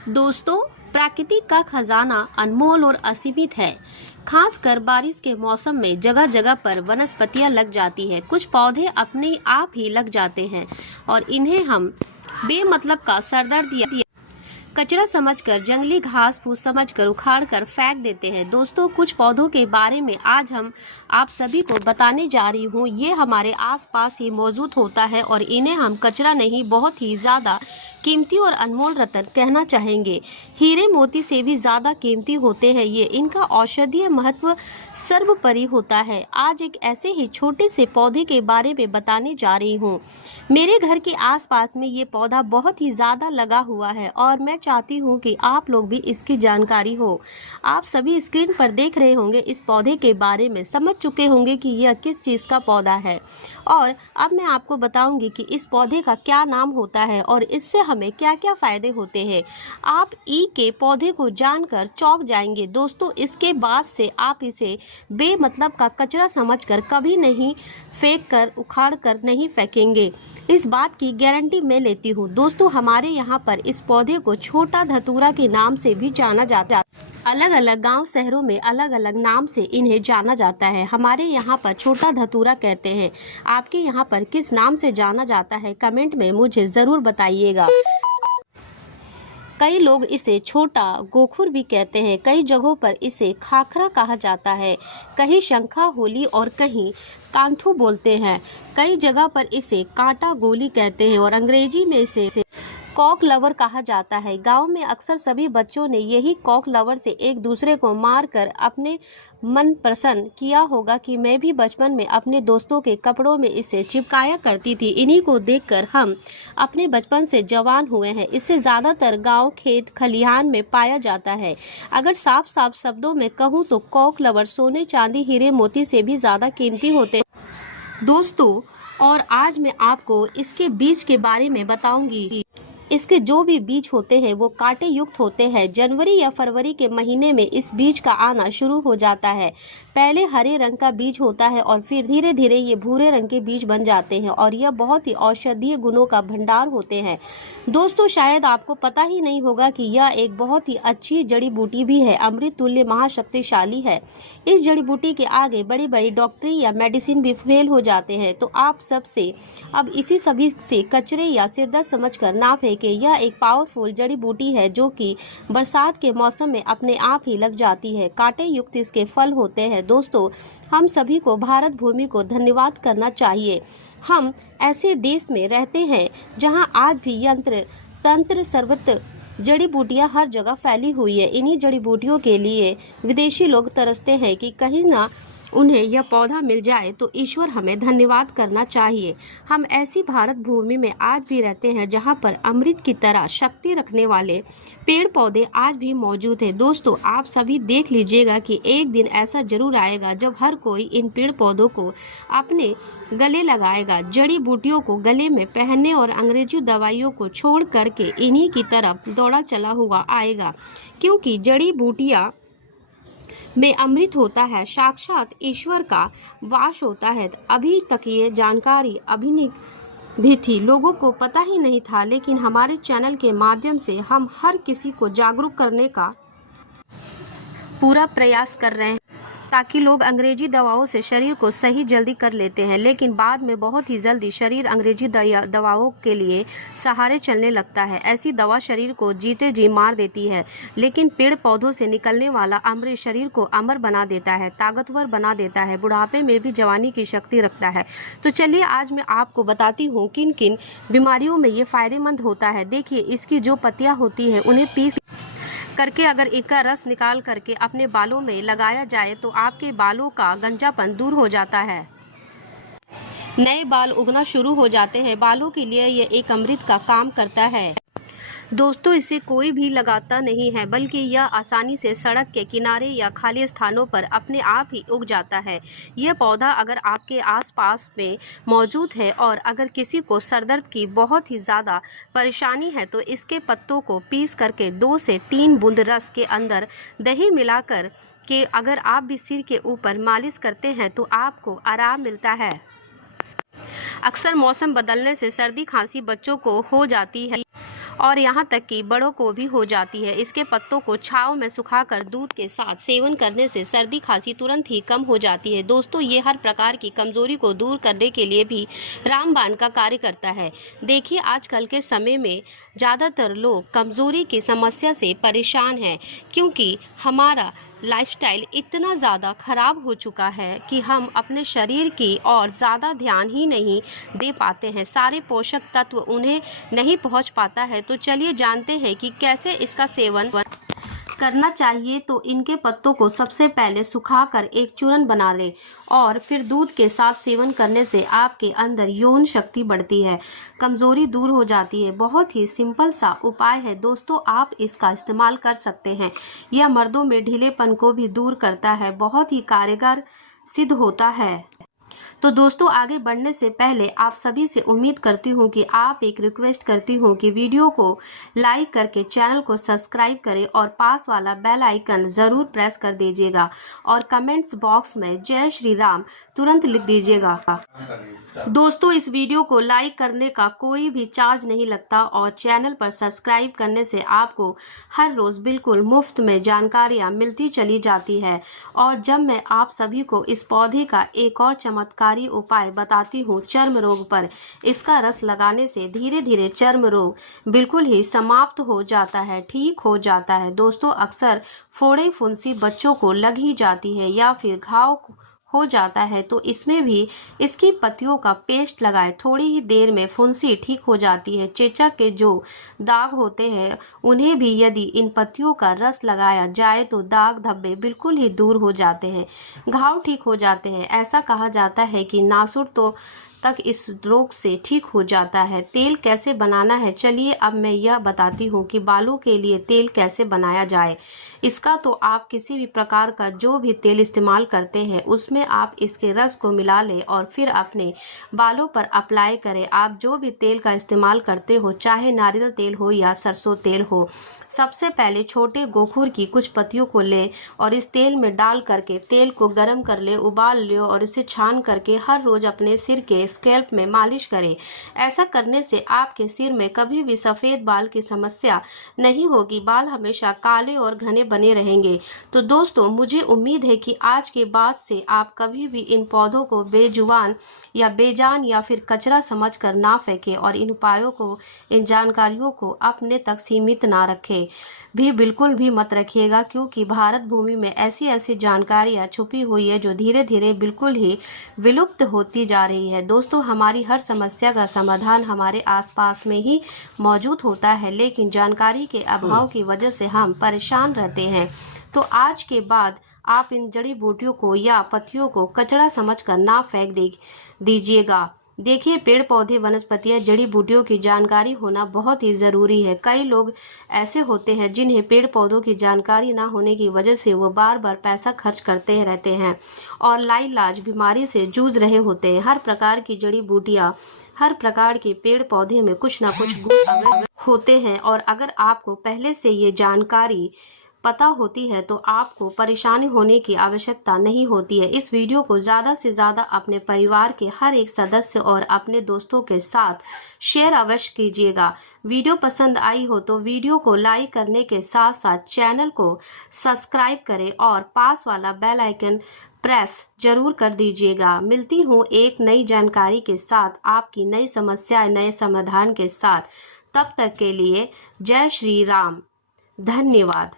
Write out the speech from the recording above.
दोस्तों, प्रकृति का खजाना अनमोल और असीमित है। खासकर बारिश के मौसम में जगह जगह पर वनस्पतियां लग जाती है। कुछ पौधे अपने आप ही लग जाते हैं और इन्हें हम बेमतलब का सरदर्द या कचरा समझकर, जंगली घास फूस समझकर उखाड़ कर फेंक देते हैं। दोस्तों, कुछ पौधों के बारे में आज हम आप सभी को बताने जा रही हूँ। ये हमारे आसपास ही मौजूद होता है और इन्हें हम कचरा नहीं, बहुत ही ज़्यादा कीमती और अनमोल रत्न कहना चाहेंगे। हीरे मोती से भी ज़्यादा कीमती होते हैं ये। इनका औषधीय महत्व सर्वोपरि होता है। आज एक ऐसे ही छोटे से पौधे के बारे में बताने जा रही हूँ। मेरे घर के आसपास में ये पौधा बहुत ही ज़्यादा लगा हुआ है और मैं चाहती हूँ कि आप लोग भी इसकी जानकारी हो। आप सभी स्क्रीन पर देख रहे होंगे, इस पौधे के बारे में समझ चुके होंगे कि यह किस चीज़ का पौधा है। और अब मैं आपको बताऊंगी कि इस पौधे का क्या नाम होता है और इससे हमें क्या क्या फ़ायदे होते हैं। आप के पौधे को जानकर चौंक जाएंगे। दोस्तों, इसके बाद से आप इसे बेमतलब का कचरा समझकर कभी नहीं फेंक कर, उखाड़ कर नहीं फेंकेंगे। इस बात की गारंटी मैं लेती हूँ। दोस्तों, हमारे यहाँ पर इस पौधे को छोटा धतूरा के नाम से भी जाना जाता है। अलग अलग गांव शहरों में अलग अलग नाम से इन्हें जाना जाता है। हमारे यहाँ पर छोटा धतूरा कहते हैं। आपके यहाँ पर किस नाम से जाना जाता है, कमेंट में मुझे ज़रूर बताइएगा। कई लोग इसे छोटा गोखुर भी कहते हैं। कई जगहों पर इसे खाखरा कहा जाता है, कहीं शंखा होली और कहीं कांथू बोलते हैं। कई जगह पर इसे कांटा गोली कहते हैं और अंग्रेजी में इसे कॉक लवर कहा जाता है। गांव में अक्सर सभी बच्चों ने यही कॉक लवर से एक दूसरे को मारकर अपने मन प्रसन्न किया होगा कि मैं भी बचपन में अपने दोस्तों के कपड़ों में इसे चिपकाया करती थी। इन्हीं को देखकर हम अपने बचपन से जवान हुए हैं। इसे ज़्यादातर गांव, खेत, खलिहान में पाया जाता है। अगर साफ साफ शब्दों में कहूँ तो कॉक लवर सोने, चांदी, हीरे मोती से भी ज़्यादा कीमती होते हैं। दोस्तों, और आज मैं आपको इसके बीज के बारे में बताऊंगी। इसके जो भी बीज होते हैं वो कांटे युक्त होते हैं। जनवरी या फरवरी के महीने में इस बीज का आना शुरू हो जाता है। पहले हरे रंग का बीज होता है और फिर धीरे धीरे ये भूरे रंग के बीज बन जाते हैं और यह बहुत ही औषधीय गुणों का भंडार होते हैं। दोस्तों, शायद आपको पता ही नहीं होगा कि यह एक बहुत ही अच्छी जड़ी बूटी भी है, अमृत तुल्य महाशक्तिशाली है। इस जड़ी बूटी के आगे बड़ी बड़ी डॉक्टरी या मेडिसिन भी फेल हो जाते हैं। तो आप सबसे अब इसी सभी से कचरे या सिरदर्द समझकर ना फेंके। यह एक पावरफुल जड़ी बूटी है जो कि बरसात के मौसम में अपने आप ही लग जाती है। कांटे युक्त इसके फल होते हैं। दोस्तों, हम सभी को भारत भूमि को धन्यवाद करना चाहिए। हम ऐसे देश में रहते हैं जहां आज भी यंत्र तंत्र सर्वत्र जड़ी बूटियां हर जगह फैली हुई है। इन्हीं जड़ी बूटियों के लिए विदेशी लोग तरसते हैं कि कहीं ना उन्हें यह पौधा मिल जाए। तो ईश्वर हमें धन्यवाद करना चाहिए। हम ऐसी भारत भूमि में आज भी रहते हैं जहां पर अमृत की तरह शक्ति रखने वाले पेड़ पौधे आज भी मौजूद हैं। दोस्तों, आप सभी देख लीजिएगा कि एक दिन ऐसा जरूर आएगा जब हर कोई इन पेड़ पौधों को अपने गले लगाएगा, जड़ी बूटियों को गले में पहनने और अंग्रेजी दवाइयों को छोड़ करके इन्हीं की तरफ दौड़ा चला हुआ आएगा। क्योंकि जड़ी बूटियाँ में अमृत होता है, साक्षात ईश्वर का वास होता है। अभी तक ये जानकारी अभिनिधि थी, लोगों को पता ही नहीं था, लेकिन हमारे चैनल के माध्यम से हम हर किसी को जागरूक करने का पूरा प्रयास कर रहे हैं ताकि लोग अंग्रेजी दवाओं से शरीर को सही जल्दी कर लेते हैं, लेकिन बाद में बहुत ही जल्दी शरीर अंग्रेजी दवाओं के लिए सहारे चलने लगता है। ऐसी दवा शरीर को जीते जी मार देती है, लेकिन पेड़ पौधों से निकलने वाला अमृत शरीर को अमर बना देता है, ताकतवर बना देता है, बुढ़ापे में भी जवानी की शक्ति रखता है। तो चलिए आज मैं आपको बताती हूँ किन किन बीमारियों में ये फायदेमंद होता है। देखिए, इसकी जो पत्तियाँ होती हैं उन्हें पीस करके अगर इनका रस निकाल करके अपने बालों में लगाया जाए तो आपके बालों का गंजापन दूर हो जाता है, नए बाल उगना शुरू हो जाते हैं। बालों के लिए यह एक अमृत का काम करता है। दोस्तों, इसे कोई भी लगाता नहीं है, बल्कि यह आसानी से सड़क के किनारे या खाली स्थानों पर अपने आप ही उग जाता है। यह पौधा अगर आपके आसपास में मौजूद है और अगर किसी को सरदर्द की बहुत ही ज़्यादा परेशानी है तो इसके पत्तों को पीस करके 2 से 3 बूंद रस के अंदर दही मिलाकर के अगर आप भी सिर के ऊपर मालिश करते हैं तो आपको आराम मिलता है। अक्सर मौसम बदलने से सर्दी खांसी बच्चों को हो जाती है और यहाँ तक कि बड़ों को भी हो जाती है। इसके पत्तों को छांव में सुखाकर दूध के साथ सेवन करने से सर्दी खांसी तुरंत ही कम हो जाती है। दोस्तों, ये हर प्रकार की कमजोरी को दूर करने के लिए भी रामबाण का कार्य करता है। देखिए, आजकल के समय में ज़्यादातर लोग कमजोरी की समस्या से परेशान हैं, क्योंकि हमारा लाइफस्टाइल इतना ज़्यादा ख़राब हो चुका है कि हम अपने शरीर की और ज़्यादा ध्यान ही नहीं दे पाते हैं। सारे पोषक तत्व उन्हें नहीं पहुंच पाता है। तो चलिए जानते हैं कि कैसे इसका सेवन करना चाहिए। तो इनके पत्तों को सबसे पहले सुखाकर एक चूर्ण बना लें और फिर दूध के साथ सेवन करने से आपके अंदर यौन शक्ति बढ़ती है, कमजोरी दूर हो जाती है। बहुत ही सिंपल सा उपाय है दोस्तों, आप इसका इस्तेमाल कर सकते हैं। यह मर्दों में ढीलेपन को भी दूर करता है, बहुत ही कारगर सिद्ध होता है। तो दोस्तों, आगे बढ़ने से पहले आप सभी से उम्मीद करती हूँ कि आप एक रिक्वेस्ट करती हूँ कि वीडियो को लाइक करके चैनल को सब्सक्राइब करें और पास वाला बेल आइकन ज़रूर प्रेस कर दीजिएगा और कमेंट्स बॉक्स में जय श्री राम तुरंत लिख दीजिएगा। दोस्तों, इस वीडियो को लाइक करने का कोई भी चार्ज नहीं लगता और चैनल पर सब्सक्राइब करने से आपको हर रोज़ बिल्कुल मुफ्त में जानकारियाँ मिलती चली जाती है। और जब मैं आप सभी को इस पौधे का एक और चमत्कारी उपाय बताती हूँ चर्म रोग पर, इसका रस लगाने से धीरे धीरे चर्म रोग बिल्कुल ही समाप्त हो जाता है, ठीक हो जाता है। दोस्तों, अक्सर फोड़े फुंसी बच्चों को लग ही जाती है या फिर घाव हो जाता है, तो इसमें भी इसकी पत्तियों का पेस्ट लगाएं। थोड़ी ही देर में फुंसी ठीक हो जाती है। चेचक के जो दाग होते हैं उन्हें भी यदि इन पत्तियों का रस लगाया जाए तो दाग धब्बे बिल्कुल ही दूर हो जाते हैं, घाव ठीक हो जाते हैं। ऐसा कहा जाता है कि नासुर तो तक इस रोग से ठीक हो जाता है। तेल कैसे बनाना है, चलिए अब मैं यह बताती हूँ कि बालों के लिए तेल कैसे बनाया जाए। इसका तो आप किसी भी प्रकार का जो भी तेल इस्तेमाल करते हैं उसमें आप इसके रस को मिला लें और फिर अपने बालों पर अप्लाई करें। आप जो भी तेल का इस्तेमाल करते हो, चाहे नारियल तेल हो या सरसों तेल हो, सबसे पहले छोटे गोखूर की कुछ पत्तियों को लें और इस तेल में डाल करके तेल को गर्म कर ले, उबाल ले और इसे छान करके हर रोज अपने सिर के स्कैल्प में मालिश करें। ऐसा करने से आपके सिर में कभी भी सफ़ेद बाल की समस्या नहीं होगी, बाल हमेशा काले और घने बने रहेंगे। तो दोस्तों, मुझे उम्मीद है कि आज के बाद से आप कभी भी इन पौधों को बेजुबान या बेजान या फिर कचरा समझ कर ना फेंकें और इन उपायों को, इन जानकारियों को अपने तक सीमित ना रखें, भी बिल्कुल भी मत रखिएगा, क्योंकि भारत भूमि में ऐसी ऐसी जानकारियाँ छुपी हुई है जो धीरे धीरे बिल्कुल ही विलुप्त होती जा रही है। दोस्तों, हमारी हर समस्या का समाधान हमारे आसपास में ही मौजूद होता है, लेकिन जानकारी के अभाव की वजह से हम परेशान रहते हैं। तो आज के बाद आप इन जड़ी बूटियों को या पत्तियों को कचरा समझकर ना फेंक दीजिएगा। देखिए, पेड़ पौधे, वनस्पतियाँ, जड़ी बूटियों की जानकारी होना बहुत ही ज़रूरी है। कई लोग ऐसे होते हैं जिन्हें पेड़ पौधों की जानकारी ना होने की वजह से वो बार बार पैसा खर्च करते रहते हैं और लाइलाज बीमारी से जूझ रहे होते हैं। हर प्रकार की जड़ी बूटियाँ, हर प्रकार के पेड़ पौधे में कुछ ना कुछ गुण अवश्य होते हैं और अगर आपको पहले से ये जानकारी पता होती है तो आपको परेशानी होने की आवश्यकता नहीं होती है। इस वीडियो को ज़्यादा से ज़्यादा अपने परिवार के हर एक सदस्य और अपने दोस्तों के साथ शेयर अवश्य कीजिएगा। वीडियो पसंद आई हो तो वीडियो को लाइक करने के साथ साथ चैनल को सब्सक्राइब करें और पास वाला बेल आइकन प्रेस जरूर कर दीजिएगा। मिलती हूँ एक नई जानकारी के साथ, आपकी नई समस्या, नए समाधान के साथ। तब तक के लिए जय श्री राम, धन्यवाद।